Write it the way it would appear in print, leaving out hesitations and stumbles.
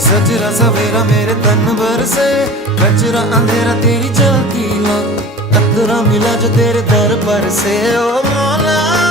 सजरा सवेरा मेरे तन भर से, कचरा अंधेरा तेरी जलती ला, कतरा मिला जो तेरे दर पर से। ओ मौला